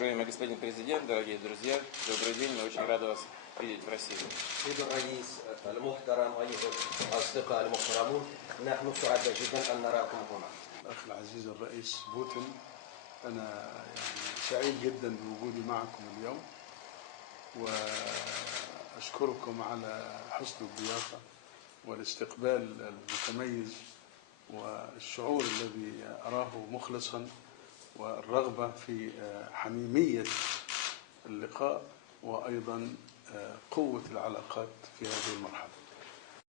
Уважаемый господин президент, дорогие друзья, добрый день, мы очень рады вас видеть в России. سيد الرئيس المحترم، أيها الأصدقاء المحترمون، نحن سعداء جدا أن نراكم هنا. الأخ العزيز الرئيس بوتين، أنا سعيد جدا بوجودي معكم اليوم، وأشكركم على حسن الضيافة والاستقبال المتميز والشعور الذي أراه مخلصا، والرغبة في حميمية اللقاء وأيضا قوة العلاقات في هذه المرحلة.